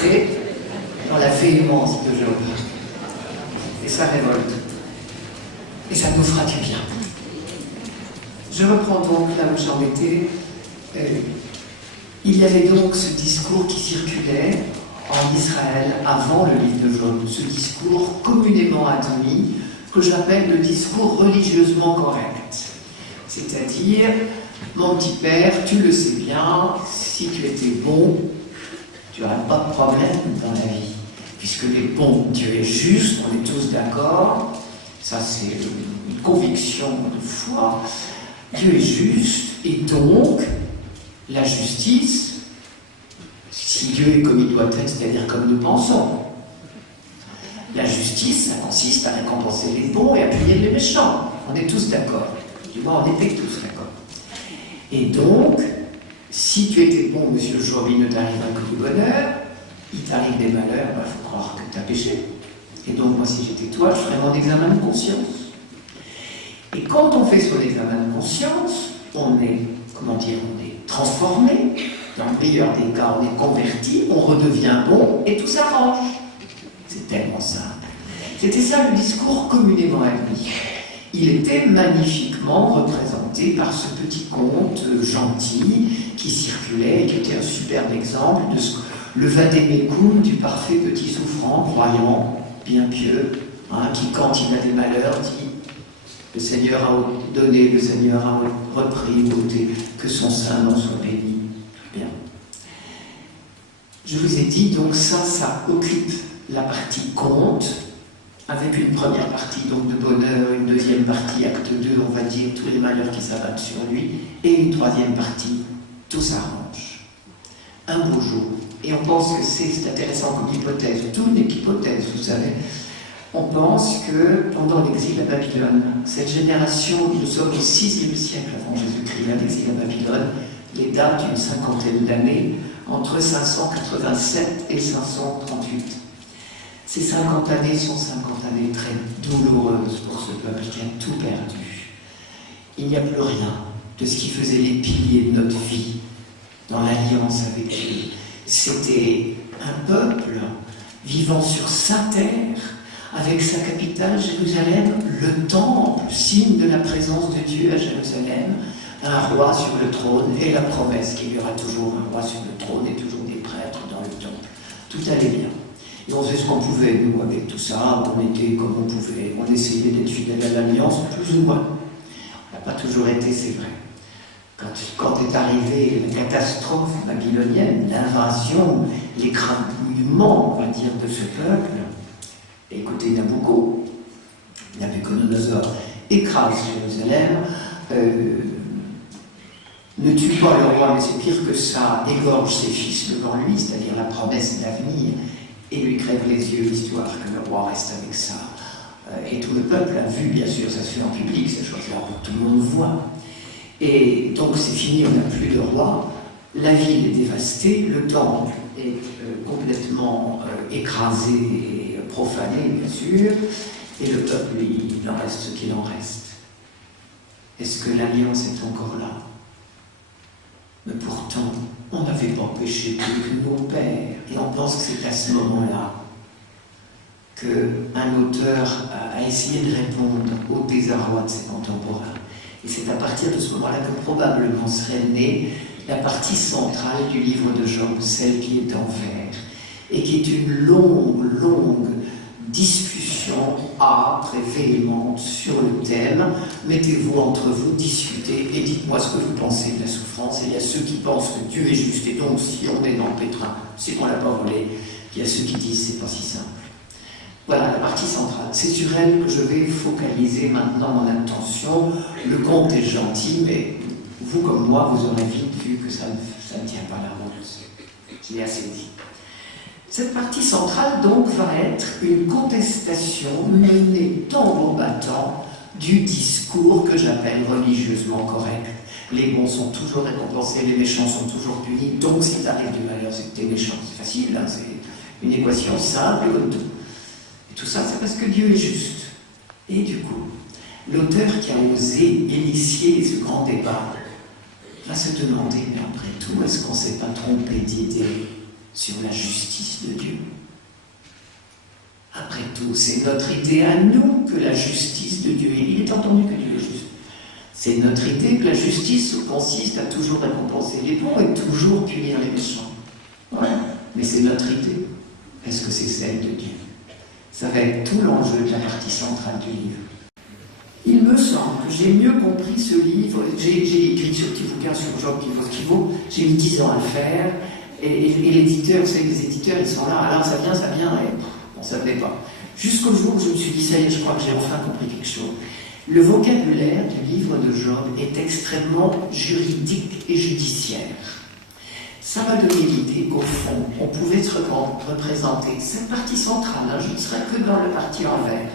rentrer dans la véhémence de Job. Et ça révolte. Et ça nous fera du bien. Je reprends donc là où j'en étais. Il y avait donc ce discours qui circulait en Israël avant le livre de Job, ce discours communément admis que j'appelle le discours religieusement correct. C'est-à-dire, mon petit père, tu le sais bien, si tu étais bon, tu n'aurais pas de problème dans la vie. Puisque les bons, Dieu est juste, on est tous d'accord, ça c'est une conviction de foi, Dieu est juste, et donc, la justice, si Dieu est comme il doit être, c'est-à-dire comme nous pensons, la justice, ça consiste à récompenser les bons et à punir les méchants. On est tous d'accord. Du moins, on était tous d'accord. Et donc, si tu étais bon, monsieur Job, il ne t'arriverait que du bonheur, il t'arrive des malheurs, il faut croire que tu as péché. Et donc, moi, si j'étais toi, je ferais mon examen de conscience. Et quand on fait son examen de conscience, on est, comment dire, on est transformé, dans le meilleur des cas, on est converti, on redevient bon, et tout s'arrange. C'est tellement simple. C'était ça le discours communément admis. Il était magnifiquement représenté par ce petit conte gentil qui circulait et qui était un superbe exemple de le vadémécum du parfait petit souffrant, croyant, bien pieux, qui quand il a des malheurs dit « Le Seigneur a donné, le Seigneur a repris, ôté, que son sein n'en soit béni. » Bien. Je vous ai dit, donc ça occupe la partie conte, avec une première partie donc de bonheur, une deuxième partie, acte 2, on va dire, tous les malheurs qui s'abattent sur lui, et une troisième partie, tout s'arrange. Un beau jour, et on pense que c'est intéressant comme hypothèse, tout n'est qu'hypothèse, vous savez, on pense que pendant l'exil à Babylone, cette génération, nous sommes au VIe siècle avant Jésus-Christ, l'exil à Babylone, les dates d'une cinquantaine d'années, entre 587 et 538. Ces 50 années sont 50 années très douloureuses pour ce peuple qui a tout perdu. Il n'y a plus rien de ce qui faisait les piliers de notre vie dans l'alliance avec Dieu. C'était un peuple vivant sur sa terre, avec sa capitale Jérusalem, le temple, signe de la présence de Dieu à Jérusalem, un roi sur le trône et la promesse qu'il y aura toujours un roi sur le trône et toujours des prêtres dans le temple. Tout allait bien. Et on faisait ce qu'on pouvait, nous, avec tout ça, on était comme on pouvait, on essayait d'être fidèle à l'Alliance, plus ou moins. On n'a pas toujours été, c'est vrai. Quand est arrivée la catastrophe babylonienne, l'invasion, l'écrabouillement, on va dire, de ce peuple, écoutez Nabuchodonosor écrase Jérusalem, ne tue pas le roi, mais c'est pire que ça, égorge ses fils devant lui, c'est-à-dire la promesse d'avenir, et lui crève les yeux, l'histoire que le roi reste avec ça. Et tout le peuple a vu, bien sûr, ça se fait en public, ces choses-là, pour que tout le monde voit. Et donc c'est fini, on n'a plus de roi, la ville est dévastée, le temple est complètement écrasé et profané, bien sûr, et le peuple, il en reste ce qu'il en reste. Est-ce que l'alliance est encore là? Mais pourtant, on n'avait pas péché plus que nos pères. Et on pense que c'est à ce moment-là qu'un auteur a essayé de répondre au désarroi de ses contemporains. Et c'est à partir de ce moment-là que probablement serait née la partie centrale du livre de Job, celle qui est en vers, et qui est une longue discussion âpre et véhémente sur le thème. Mettez-vous entre vous, discutez et dites-moi ce que vous pensez de la souffrance. Et il y a ceux qui pensent que Dieu est juste et donc si on est dans le pétrin, c'est qu'on l'a pas volé. Il y a ceux qui disent c'est pas si simple. Voilà la partie centrale. C'est sur elle que je vais focaliser maintenant mon attention. Le conte est gentil, mais vous comme moi, vous aurez vite vu que ça ne tient pas la route. Je l'ai assez dit. Cette partie centrale, donc, va être une contestation menée tambour battant du discours que j'appelle religieusement correct. Les bons sont toujours récompensés, les méchants sont toujours punis, donc si t'arrive du malheur, c'est que t'es méchant. C'est facile, hein, c'est une équation simple comme tout. Et tout ça, c'est parce que Dieu est juste. Et du coup, l'auteur qui a osé initier ce grand débat va se demander, mais après tout, est-ce qu'on ne s'est pas trompé d'idée? sur la justice de Dieu. Après tout, c'est notre idée à nous que la justice de Dieu, il est entendu que Dieu est juste. C'est notre idée que la justice consiste à toujours récompenser les bons et toujours punir les méchants. Ouais, mais c'est notre idée. Est-ce que c'est celle de Dieu? Ça va être tout l'enjeu de la partie centrale du livre. Il me semble que j'ai mieux compris ce livre. J'ai écrit ce petit bouquin sur Job qui vaut ce qu'il vaut. J'ai mis 10 ans à le faire. Et l'éditeur, vous savez, les éditeurs, ils sont là. Alors ça vient, et on ne savait pas. Jusqu'au jour où je me suis dit, ça y est, je crois que j'ai enfin compris quelque chose. Le vocabulaire du livre de Job est extrêmement juridique et judiciaire. Ça m'a donné l'idée qu'au fond, on pouvait se représenter cette partie centrale, hein, je ne serais que dans le parti en vert.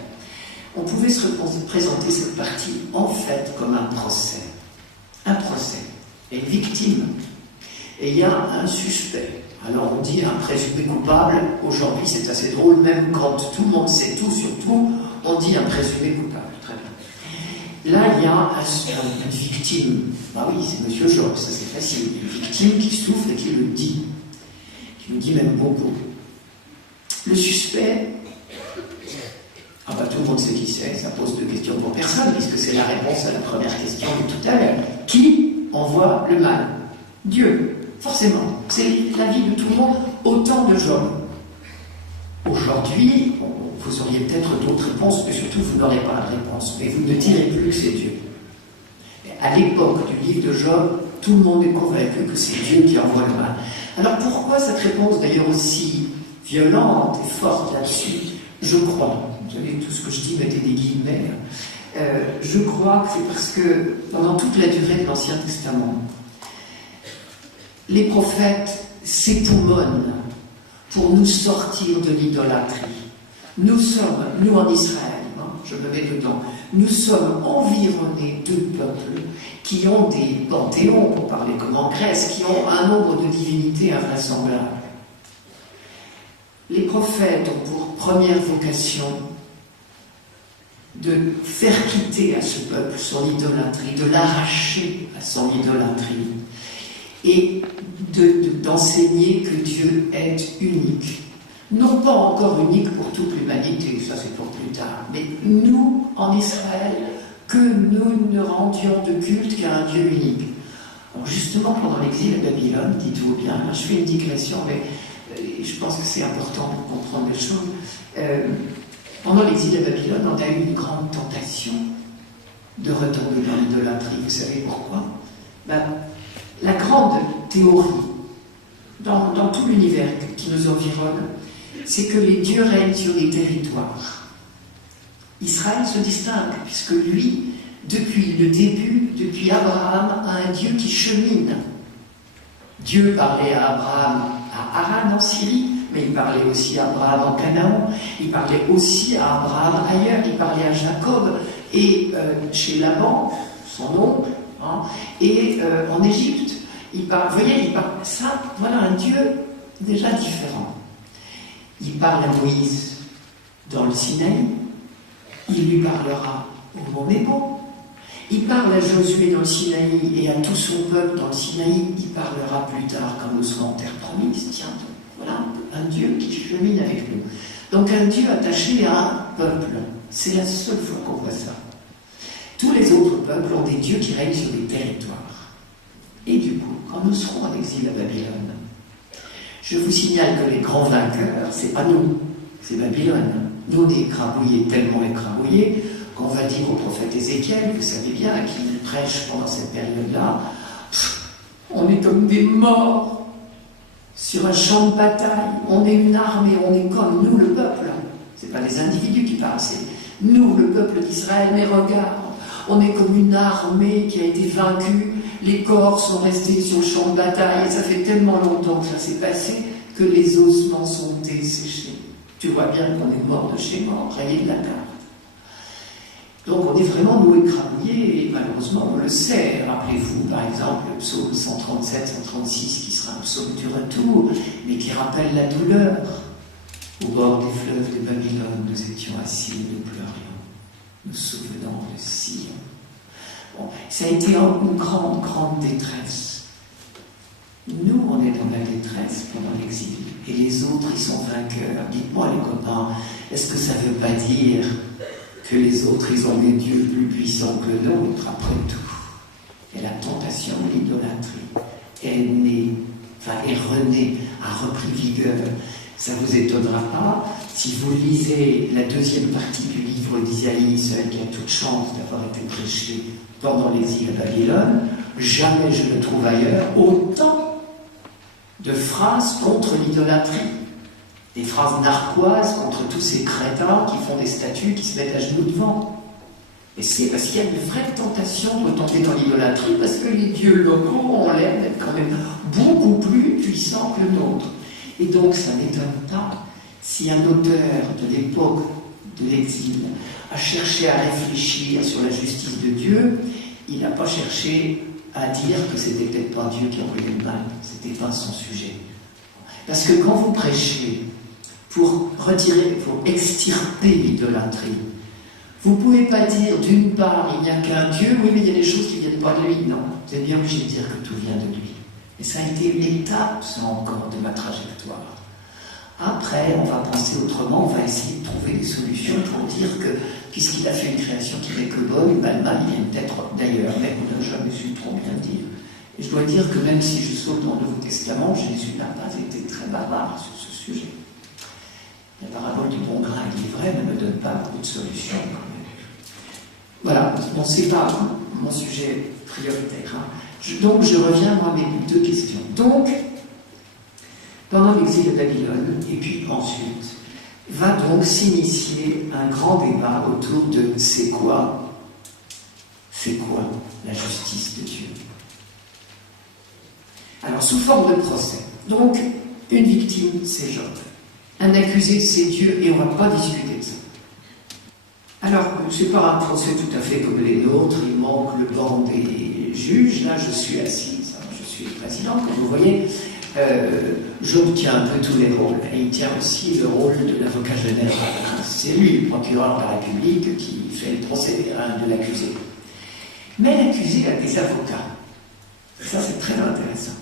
On pouvait se représenter cette partie en fait comme un procès. Un procès. Et une victime. Et il y a un suspect. Alors on dit un présumé coupable. Aujourd'hui c'est assez drôle, même quand tout le monde sait tout sur tout, on dit un présumé coupable. Très bien. Là il y a une victime. Ah oui, c'est Monsieur Job, ça c'est facile. Une victime qui souffre et qui le dit. Qui le dit même beaucoup. Le suspect, ah bah tout le monde sait qui c'est, ça pose de questions pour personne, puisque c'est la réponse à la première question de tout à l'heure. Qui envoie le mal? Dieu, forcément. C'est la vie de tout le monde, autant de Job. Aujourd'hui, vous auriez peut-être d'autres réponses, mais surtout vous n'aurez pas de réponse. Mais vous ne direz plus que c'est Dieu. À l'époque du livre de Job, tout le monde est convaincu que c'est Dieu qui envoie le mal. Alors pourquoi cette réponse d'ailleurs aussi violente et forte là-dessus? Je crois, vous savez, tout ce que je dis, mettez des guillemets, je crois que c'est parce que pendant toute la durée de l'Ancien Testament, les prophètes s'époumonnent pour nous sortir de l'idolâtrie. Nous sommes, nous en Israël, hein, je me mets dedans, nous sommes environnés de peuples qui ont des panthéons, pour parler comme en Grèce, qui ont un nombre de divinités invraisemblables. Les prophètes ont pour première vocation de faire quitter à ce peuple son idolâtrie, de l'arracher à son idolâtrie, et d'enseigner que Dieu est unique. Non pas encore unique pour toute l'humanité, ça c'est pour plus tard, mais nous, en Israël, que nous ne rendions de culte qu'à un Dieu unique. Alors justement, pendant l'exil à Babylone, dites-vous bien, je fais une digression, mais je pense que c'est important pour comprendre les choses. Pendant l'exil à Babylone, on a eu une grande tentation de retomber dans l'idolâtrie. Vous savez pourquoi? La grande théorie dans tout l'univers qui nous environne, c'est que les dieux règnent sur des territoires. Israël se distingue, puisque lui, depuis le début, depuis Abraham, a un Dieu qui chemine. Dieu parlait à Abraham à Haran en Syrie, mais il parlait aussi à Abraham en Canaan, il parlait aussi à Abraham ailleurs, il parlait à Jacob, et chez Laban, son oncle, hein, et en Égypte. Vous voyez, il parle ça, voilà un Dieu déjà différent. Il parle à Moïse dans le Sinaï, il lui parlera au mont Nebo. Il parle à Josué dans le Sinaï et à tout son peuple dans le Sinaï. Il parlera plus tard quand nous serons en terre promise. Tiens, voilà un Dieu qui chemine avec nous. Donc un Dieu attaché à un peuple. C'est la seule fois qu'on voit ça. Tous les autres peuples ont des dieux qui règnent sur des territoires. Et du coup, quand nous serons en exil à Babylone, je vous signale que les grands vainqueurs, c'est pas nous, c'est Babylone. Nous, on est écrabouillés, tellement écrabouillés, qu'on va dire au prophète Ézéchiel, vous savez bien, à qui il prêche pendant cette période-là, on est comme des morts sur un champ de bataille, on est une armée, on est comme nous, le peuple. C'est pas les individus qui parlent, c'est nous, le peuple d'Israël, mais regarde, on est comme une armée qui a été vaincue, les corps sont restés sur le champ de bataille, et ça fait tellement longtemps que ça s'est passé que les ossements sont desséchés. Tu vois bien qu'on est mort de chez mort, rayé de la carte. Donc on est vraiment nous écrabouillés, et malheureusement on le sait. Rappelez-vous par exemple le psaume 137-136 qui sera un psaume du retour, mais qui rappelle la douleur. Au bord des fleuves de Babylone, nous étions assis, nous pleurions, nous souvenant de Sion. Bon, ça a été une grande, grande détresse. Nous, on est dans la détresse pendant l'exil, et les autres, ils sont vainqueurs. Dites-moi, les copains, est-ce que ça ne veut pas dire que les autres, ils ont des dieux plus puissants que le nôtre, après tout? Et la tentation, l'idolâtrie, est née, enfin, est renée, a repris vigueur. Ça ne vous étonnera pas, si vous lisez la deuxième partie du livre d'Isaïe, celle qui a toute chance d'avoir été prêchée pendant l'exil à Babylone, jamais je ne trouve ailleurs autant de phrases contre l'idolâtrie. Des phrases narquoises contre tous ces crétins qui font des statues, qui se mettent à genoux devant. Et c'est parce qu'il y a une vraie tentation de tomber dans l'idolâtrie, parce que les dieux locaux ont l'air d'être quand même beaucoup plus puissants que le nôtre. Et donc ça n'étonne pas si un auteur de l'époque de l'exil a cherché à réfléchir sur la justice de Dieu, il n'a pas cherché à dire que c'était peut-être pas Dieu qui envoyait le mal, c'était pas son sujet. Parce que quand vous prêchez pour retirer, pour extirper l'idolâtrie, vous ne pouvez pas dire d'une part il n'y a qu'un Dieu, oui mais il y a des choses qui ne viennent pas de lui, non. Vous êtes bien obligé de dire que tout vient de lui. Et ça a été une étape, ça encore, de ma trajectoire. Après, on va penser autrement, on va essayer de trouver des solutions pour dire que, puisqu'il a fait une création qui n'est que bonne, ben, le mal il vient peut-être d'ailleurs, mais on n'a jamais su trop bien dire. Et je dois dire que même si je saute dans le Nouveau Testament, Jésus n'a pas été très bavard sur ce sujet. La parabole du bon grain et de l'ivraie ne me donne pas beaucoup de solutions. Voilà, bon, c'est pas mon sujet prioritaire. Hein. Donc je reviens à mes deux questions. Donc, pendant l'exil de Babylone, et puis ensuite, va donc s'initier un grand débat autour de c'est quoi la justice de Dieu. Alors, sous forme de procès. Donc, une victime, c'est Job. Un accusé, c'est Dieu, et on ne va pas discuter de ça. Alors, ce n'est pas un procès tout à fait comme les nôtres, il manque le banc des juges, là je suis assise, je suis le président, comme vous voyez, Job tient un peu tous les rôles, et il tient aussi le rôle de l'avocat général. C'est lui, le procureur de la République, qui fait le procès de l'accusé. Mais l'accusé a des avocats, ça c'est très intéressant.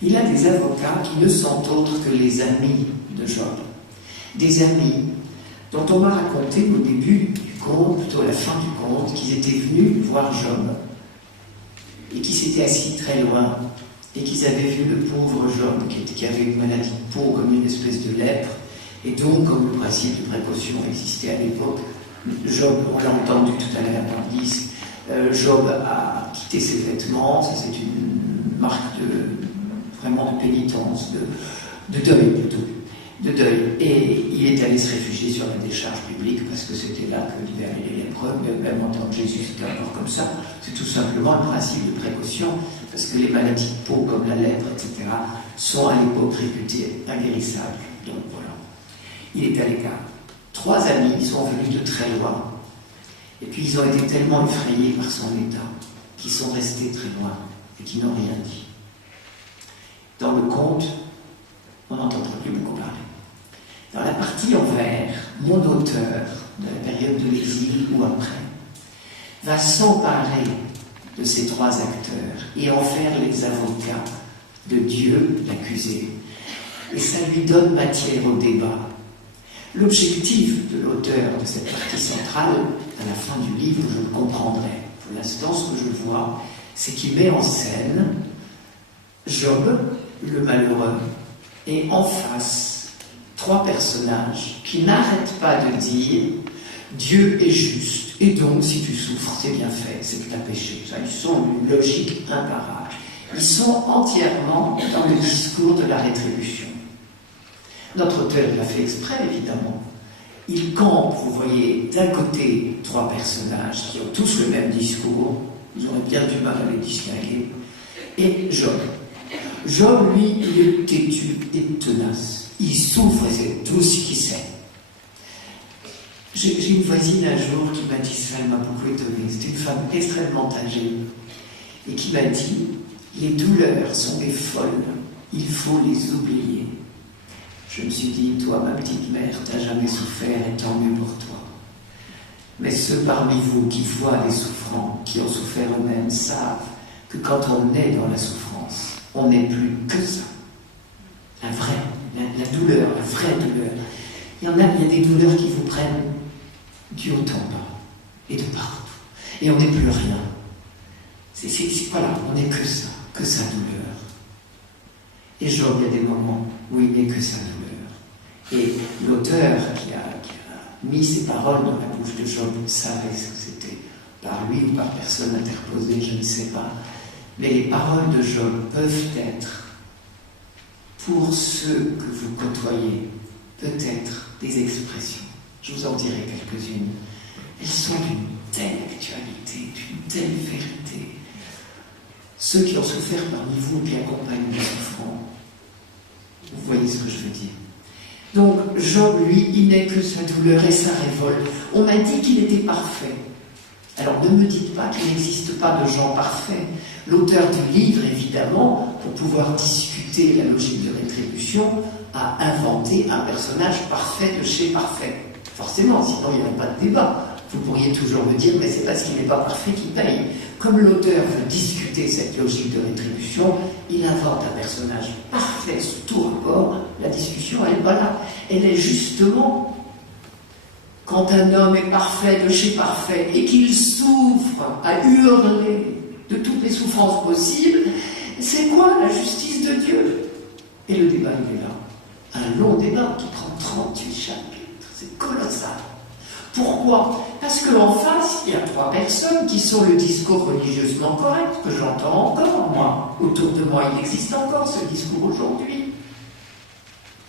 Il a des avocats qui ne sont autres que les amis de Job, des amis dont on m'a raconté au début du conte, plutôt à la fin du conte, qu'ils étaient venus voir Job et qui s'étaient assis très loin et qu'ils avaient vu le pauvre Job qui avait une maladie de peau comme une espèce de lèpre, et donc comme le principe de précaution existait à l'époque, Job, on l'a entendu tout à l'heure dans l'appendice, Job a quitté ses vêtements, ça c'est une marque vraiment de pénitence, de deuil plutôt. De deuil, et il est allé se réfugier sur la décharge publique parce que c'était là que vivaient les lépreux, même en tant que Jésus c'était encore comme ça. C'est tout simplement le principe de précaution, parce que les maladies de peau comme la lèpre, etc., sont à l'époque réputées inguérissables. Donc voilà, il est à l'écart. 3 amis sont venus de très loin, et puis ils ont été tellement effrayés par son état qu'ils sont restés très loin et qui n'ont rien dit. Dans le conte, on n'entendra plus beaucoup parler. Dans la partie en vert, mon auteur, de la période de l'exil ou après, va s'emparer de ces 3 acteurs et en faire les avocats de Dieu, l'accusé. Et ça lui donne matière au débat. L'objectif de l'auteur de cette partie centrale, à la fin du livre, je le comprendrai. Pour l'instant, ce que je vois, c'est qu'il met en scène Job, le malheureux, et en face, 3 personnages qui n'arrêtent pas de dire Dieu est juste, et donc si tu souffres, c'est bien fait, c'est que tu as péché. Ça, ils sont une logique imparable. Ils sont entièrement dans le discours de la rétribution. Notre auteur l'a fait exprès, évidemment. Il campe, vous voyez, d'un côté 3 personnages qui ont tous le même discours, ils auraient bien du mal à les distinguer, et Job. Job, lui, il est têtu et tenace. Il souffre et c'est tout ce qu'il sait. J'ai une voisine un jour qui m'a dit ça, elle m'a beaucoup étonnée. C'était une femme extrêmement âgée et qui m'a dit « Les douleurs sont des folles, il faut les oublier. » Je me suis dit « Toi, ma petite mère, t'as jamais souffert et tant mieux pour toi. Mais ceux parmi vous qui voient les souffrants, qui ont souffert eux-mêmes, savent que quand on est dans la souffrance, on n'est plus que ça. La douleur, la vraie douleur. Il y a des douleurs qui vous prennent du haut en bas et de partout. Et on n'est plus rien. Voilà, on n'est que ça, que sa douleur. Et Job, il y a des moments où il n'est que sa douleur. Et l'auteur qui a mis ces paroles dans la bouche de Job savait ce que c'était, par lui ou par personne interposée, je ne sais pas. Mais les paroles de Job peuvent être, pour ceux que vous côtoyez, peut-être des expressions. Je vous en dirai quelques-unes. Elles sont d'une telle actualité, d'une telle vérité. Ceux qui ont souffert parmi vous, qui accompagnent les souffrants, vous voyez ce que je veux dire. Donc, Job, lui, il n'est que sa douleur et sa révolte. On m'a dit qu'il était parfait. Alors, ne me dites pas qu'il n'existe pas de gens parfaits. L'auteur du livre, évidemment, pour pouvoir discuter la logique de rétribution, a inventé un personnage parfait de chez parfait. Forcément, sinon il n'y aurait pas de débat. Vous pourriez toujours me dire, mais c'est parce qu'il n'est pas parfait qu'il paye. Comme l'auteur veut discuter cette logique de rétribution, il invente un personnage parfait sous tout rapport. La discussion, elle n'est pas là. Elle est justement, quand un homme est parfait de chez parfait et qu'il souffre à hurler de toutes les souffrances possibles, c'est quoi la justice de Dieu? Et le débat, il est là. Un long débat qui prend 38 chapitres. C'est colossal. Pourquoi? Parce qu'en face, il y a 3 personnes qui sont le discours religieusement correct, que j'entends encore, moi. Autour de moi, il existe encore ce discours aujourd'hui.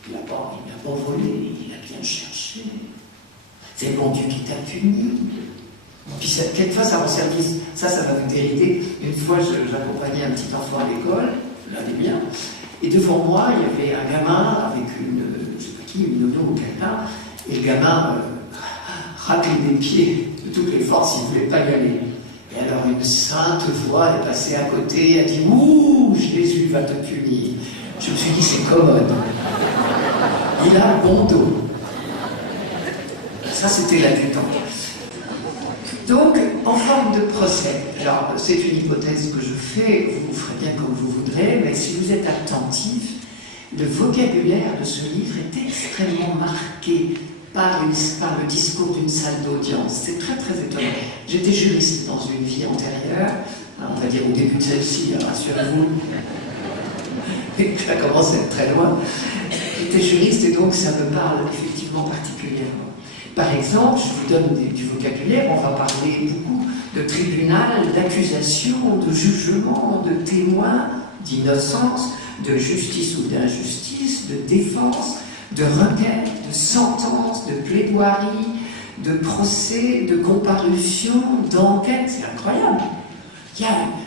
Il n'a pas volé, il a bien cherché. C'est bon Dieu qui t'a puni. Puis quelquefois, ça rend service. Ça va vous dérider. Une fois, j'accompagnais un petit enfant à l'école, je l'avais bien, et devant moi, il y avait un gamin avec je sais pas qui, une nounou ou quelqu'un, et le gamin raclait des pieds de toutes les forces, il ne voulait pas y aller. Et alors une sainte voix est passée à côté, elle a dit « Ouh, Jésus va te punir ». Je me suis dit, c'est commode. Il a le bon dos. Ça, c'était l'adjutant. Donc, en forme de procès, alors c'est une hypothèse que je fais, vous ferez bien comme vous voudrez, mais si vous êtes attentif, le vocabulaire de ce livre est extrêmement marqué par le discours d'une salle d'audience. C'est très très étonnant. J'étais juriste dans une vie antérieure, on va dire au début de celle-ci, rassurez-vous, et ça commence à être très loin. J'étais juriste et donc ça me parle effectivement particulièrement. Par exemple, je vous donne du vocabulaire, on va parler beaucoup de tribunal, d'accusation, de jugement, de témoin, d'innocence, de justice ou d'injustice, de défense, de requête, de sentence, de plaidoirie, de procès, de comparution, d'enquête. C'est incroyable.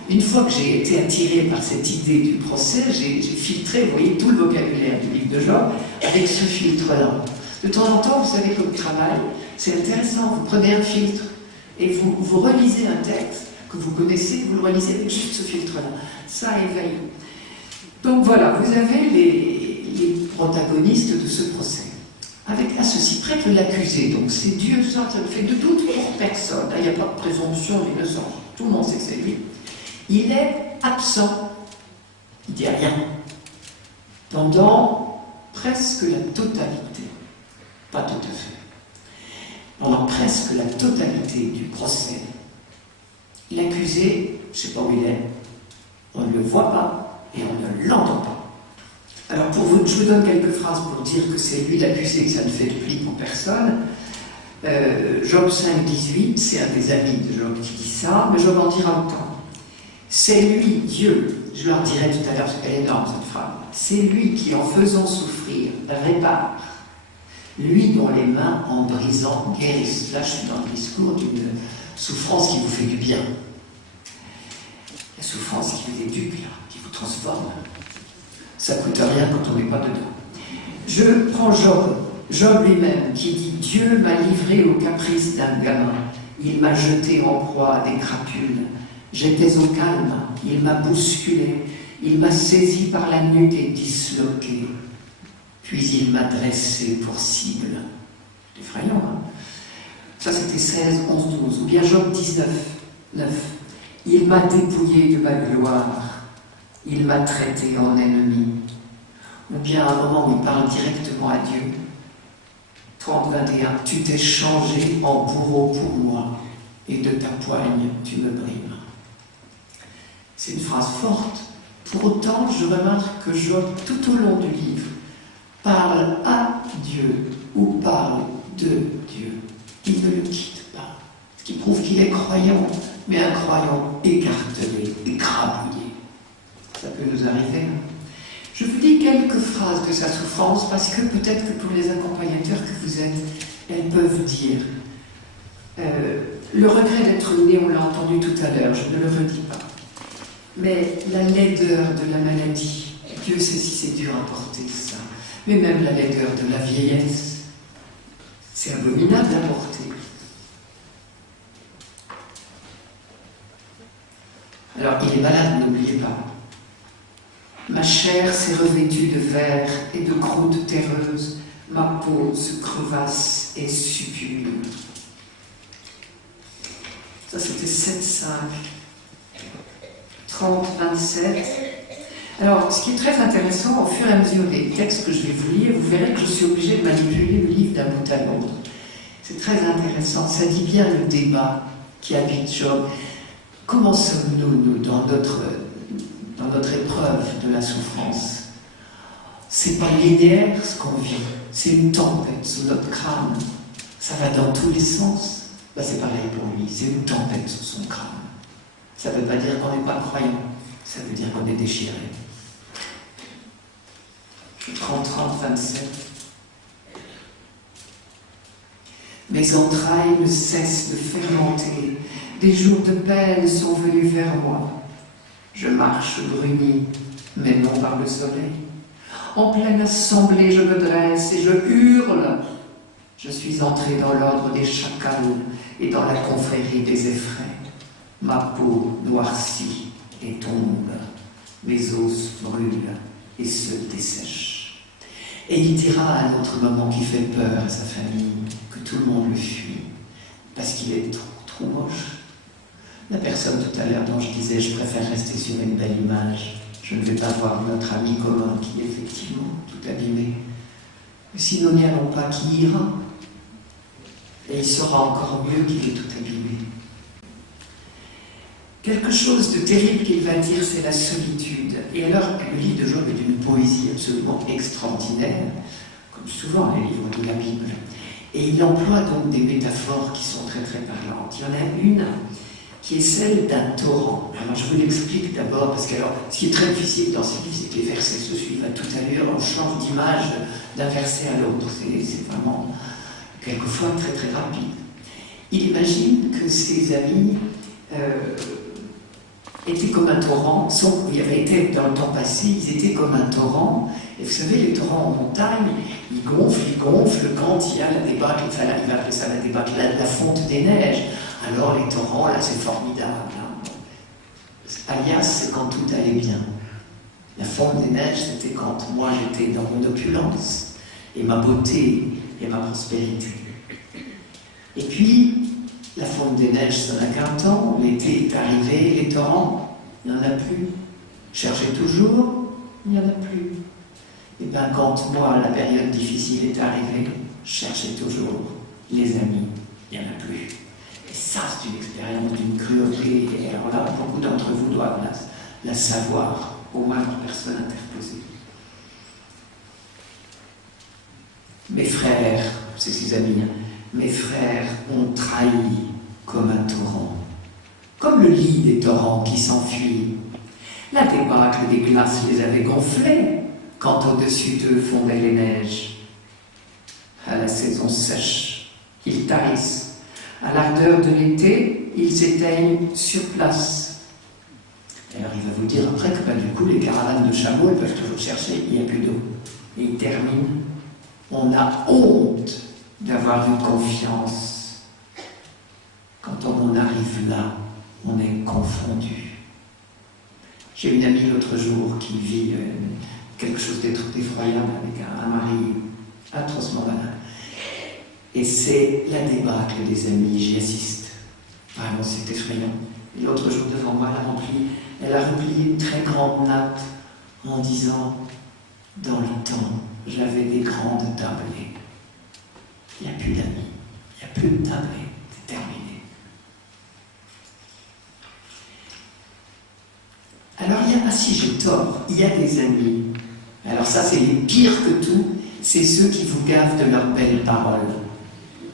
Une fois que j'ai été attiré par cette idée du procès, j'ai filtré, vous voyez, tout le vocabulaire du livre de Job avec ce filtre-là. De temps en temps, vous savez, comme travail, c'est intéressant, vous prenez un filtre et vous relisez un texte que vous connaissez, vous le relisez avec juste ce filtre-là. Ça éveille. Donc voilà, vous avez les protagonistes de ce procès. Avec à ceci près que l'accusé, donc c'est Dieu, ça ne fait de doute pour personne. Là, il n'y a pas de présomption d'innocence. Tout le monde sait que c'est lui. Il est absent. Il ne dit rien. Pendant presque la totalité. Pas tout à fait. Pendant presque la totalité du procès, l'accusé, je ne sais pas où il est, on ne le voit pas et on ne l'entend pas. Alors je vous donne quelques phrases pour dire que c'est lui l'accusé, que ça ne fait de pli pour personne. Job 5, 18, c'est un des amis de Job qui dit ça, mais Job en dira autant. C'est lui, Dieu, je leur dirai tout à l'heure parce qu'elle est énorme cette phrase, c'est lui qui en faisant souffrir répare, lui dont les mains en brisant guérissent. Là je suis dans le discours d'une souffrance qui vous fait du bien. La souffrance qui vous éduque, là, qui vous transforme. Ça ne coûte rien quand on n'est pas dedans. Je prends Job lui-même qui dit « Dieu m'a livré au caprice d'un gamin, il m'a jeté en proie à des crapules, j'étais au calme, il m'a bousculé, il m'a saisi par la nuque et disloqué, puis il m'a dressé pour cible. » C'est effrayant, hein? Ça c'était 16, 11, 12. Ou bien Job 19, 9. « Il m'a dépouillé de ma gloire, il m'a traité en ennemi. Ou bien à un moment où il parle directement à Dieu. 30-21, tu t'es changé en bourreau pour moi, et de ta poigne tu me brimes. C'est une phrase forte. Pour autant, je remarque que Job, tout au long du livre, parle à Dieu ou parle de Dieu. Il ne le quitte pas. Ce qui prouve qu'il est croyant, mais un croyant écartelé, écrabouillé. Ça peut nous arriver. Je vous dis quelques phrases de sa souffrance parce que peut-être que pour les accompagnateurs que vous êtes, elles peuvent dire. Le regret d'être né, on l'a entendu tout à l'heure, je ne le redis pas. Mais la laideur de la maladie, Dieu sait si c'est dur à porter ça. Mais même la laideur de la vieillesse, c'est abominable à porter. Alors, il est malade, n'oubliez pas. Ma chair s'est revêtue de verre et de croûte terreuse, ma peau se crevasse et supplie. Ça, c'était 7-5. 30-27. Alors, ce qui est très intéressant, au fur et à mesure des textes que je vais vous lire, vous verrez que je suis obligée de manipuler le livre d'un bout à l'autre. C'est très intéressant, ça dit bien le débat qui habite Job. Comment sommes-nous, nous, dans notre épreuve de la souffrance? C'est pas linéaire ce qu'on vit, c'est une tempête sous notre crâne. Ça va dans tous les sens. Ben, c'est pareil pour lui, c'est une tempête sous son crâne. Ça ne veut pas dire qu'on n'est pas croyant, ça veut dire qu'on est déchiré. 30-27. Mes entrailles ne cessent de fermenter, des jours de peine sont venus vers moi. Je marche bruni, mais non par le soleil. En pleine assemblée, je me dresse et je hurle. Je suis entré dans l'ordre des chacals et dans la confrérie des effraies. Ma peau noircit et tombe, mes os brûlent et se dessèchent. Et il dira à un autre moment qui fait peur à sa famille que tout le monde le fuit parce qu'il est trop moche. La personne tout à l'heure dont je disais je préfère rester sur une belle image, je ne vais pas voir notre ami commun qui est effectivement tout abîmé. Mais si nous n'y allons pas, qui ira? Et il sera encore mieux qu'il est tout abîmé. Quelque chose de terrible qu'il va dire, c'est la solitude. Et alors, le livre de Job est d'une poésie absolument extraordinaire, comme souvent les livres de la Bible. Et il emploie donc des métaphores qui sont très très parlantes. Il y en a une qui est celle d'un torrent. Alors je vous l'explique d'abord, parce que alors, ce qui est très difficile dans ces livres, c'est que les versets se suivent à toute allure, on change d'image d'un verset à l'autre. C'est vraiment quelquefois très très rapide. Il imagine que ses amis étaient comme un torrent, ils avaient été dans le temps passé, ils étaient comme un torrent, et vous savez, les torrents en montagne, ils gonflent, quand il y a la débâcle, enfin, il va appeler ça la débâcle, la fonte des neiges. Alors les torrents, là, c'est formidable. Hein. Alias, c'est quand tout allait bien. La fonte des neiges, c'était quand moi j'étais dans mon opulence, et ma beauté, et ma prospérité. Et puis, la fonte des neiges, ça n'a qu'un temps, l'été est arrivé, les torrents, il n'y en a plus. Cherchez toujours, il n'y en a plus. Et bien quand moi, la période difficile est arrivée, cherchez toujours les amis, il n'y en a plus. Et ça, c'est une expérience d'une cruauté, et alors là, beaucoup d'entre vous doivent la savoir, au moins par personne interposée. Mes frères, c'est ses amis, mes frères ont trahi comme un torrent, comme le lit des torrents qui s'enfuient. La débâcle des glaces les avait gonflés quand au-dessus d'eux fondaient les neiges. À la saison sèche, ils tarissent. À l'ardeur de l'été, ils s'éteignent sur place. Alors il va vous dire après que du coup les caravanes de chameaux, elles peuvent toujours chercher, il n'y a plus d'eau. Et il termine. On a honte d'avoir eu confiance. Quand on en arrive là, on est confondu. J'ai une amie l'autre jour qui vit quelque chose d'effroyable avec un mari atrocement malade. Et c'est la débâcle des amis, j'y assiste. Vraiment, c'est effrayant. Et l'autre jour, devant moi, Elle a replié une très grande nappe en disant « Dans le temps, j'avais des grandes tablées. Il n'y a plus d'amis, il n'y a plus de tablées, c'est terminé. » Alors si j'ai tort, il y a des amis. Alors ça, c'est les pires que tout, c'est ceux qui vous gavent de leurs belles paroles.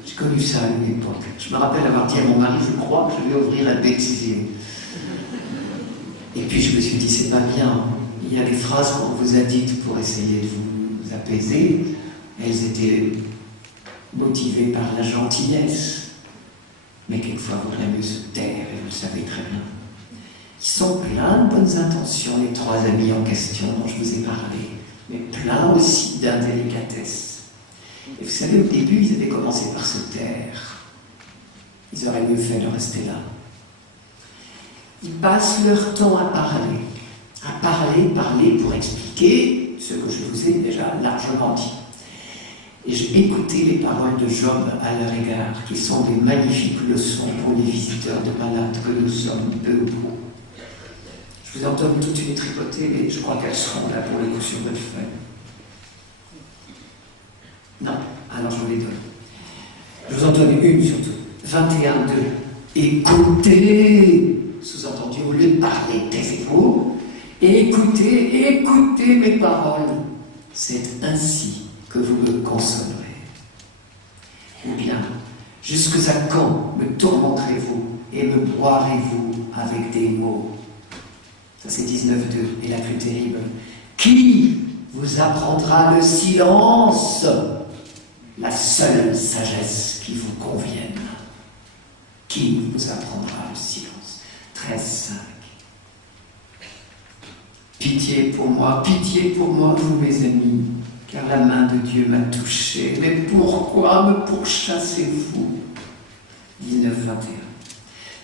J'ai connu ça à une époque. Je me rappelle avoir dit à mon mari, je crois que je vais ouvrir un bêtisier. Et puis je me suis dit, c'est pas bien. Il y a des phrases qu'on vous a dites pour essayer de vous apaiser. Elles étaient motivées par la gentillesse. Mais quelquefois, il vaudrait mieux se taire, et vous le savez très bien. Ils sont pleins de bonnes intentions, les trois amis en question dont je vous ai parlé, mais plein aussi d'indélicatesse. Et vous savez, au début, ils avaient commencé par se taire. Ils auraient mieux fait de rester là. Ils passent leur temps à parler pour expliquer ce que je vous ai déjà largement dit. Et j'ai écouté les paroles de Job à leur égard, qui sont des magnifiques leçons pour les visiteurs de malades que nous sommes peu ou prou. Je vous en donne toute une tripotée, mais je crois qu'elles seront là pour les coups sur votre feuille. Non, alors je vous les donne. Je vous en donne une surtout. 21.2. Écoutez, sous-entendu, au lieu de parler, taisez-vous. Écoutez mes paroles. C'est ainsi que vous me consolerez. Ou bien, jusqu'à quand me tourmenterez-vous et me broierez-vous avec des mots? Ça c'est 19.2, et la plus terrible. Qui vous apprendra le silence? La seule sagesse qui vous convienne. Qui vous apprendra le silence? 13.5. Pitié pour moi, vous mes amis, car la main de Dieu m'a touché. Mais pourquoi me pourchassez-vous? 19.21.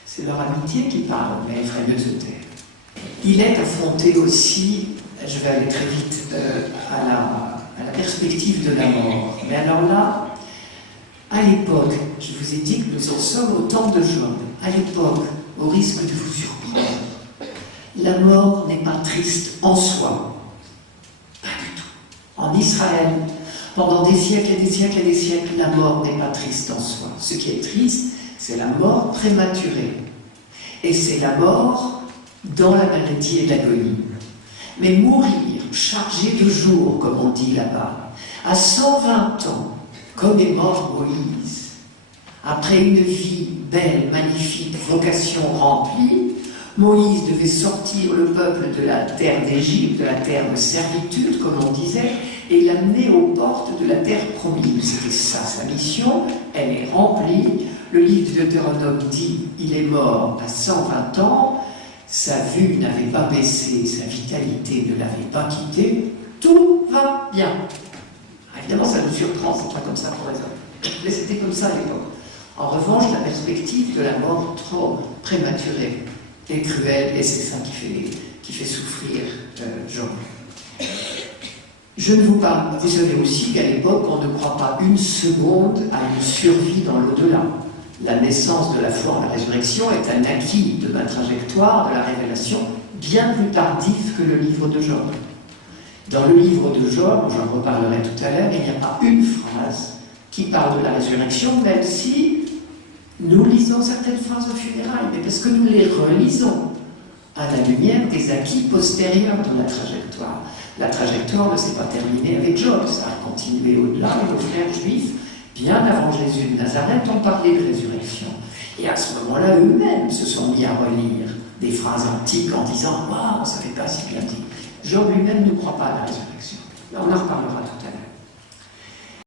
C'est leur amitié qui parle, mais elle ferait mieux de se taire. Il est affronté aussi, je vais aller très vite, à la perspective de la mort. Mais alors là, à l'époque, je vous ai dit que nous en sommes au temps de Job. À l'époque, au risque de vous surprendre, la mort n'est pas triste en soi. Pas du tout. En Israël, pendant des siècles et des siècles et des siècles, la mort n'est pas triste en soi. Ce qui est triste, c'est la mort prématurée. Et c'est la mort dans la maladie et l'agonie. Mais mourir chargé de jour, comme on dit là-bas, à 120 ans, comme est mort Moïse, après une vie belle, magnifique, vocation remplie, Moïse devait sortir le peuple de la terre d'Égypte, de la terre de servitude, comme on disait, et l'amener aux portes de la terre promise. C'était ça, sa mission, elle est remplie. Le livre de Deutéronome dit, il est mort à 120 ans, sa vue n'avait pas baissé, sa vitalité ne l'avait pas quitté, tout va bien. Évidemment, ça nous surprend, c'est pas comme ça pour les hommes. Mais c'était comme ça à l'époque. En revanche, la perspective de la mort trop prématurée est cruelle, et c'est ça qui fait souffrir Job. Je ne vous parle, vous savez aussi qu'à l'époque, on ne croit pas une seconde à une survie dans l'au-delà. La naissance de la foi en la résurrection est un acquis de ma trajectoire, de la révélation, bien plus tardif que le livre de Job. Dans le livre de Job, j'en reparlerai tout à l'heure, il n'y a pas une phrase qui parle de la résurrection, même si nous lisons certaines phrases aux funérailles, mais parce que nous les relisons à la lumière des acquis postérieurs de la trajectoire. La trajectoire ne s'est pas terminée avec Job, ça a continué au-delà, et nos frères juifs, bien avant Jésus de Nazareth, ont parlé de résurrection. Et à ce moment-là, eux-mêmes se sont mis à relire des phrases antiques en disant « Waouh, on ne savait pas si bien dit ». Job lui-même ne croit pas à la résurrection. Là, on en reparlera tout à l'heure.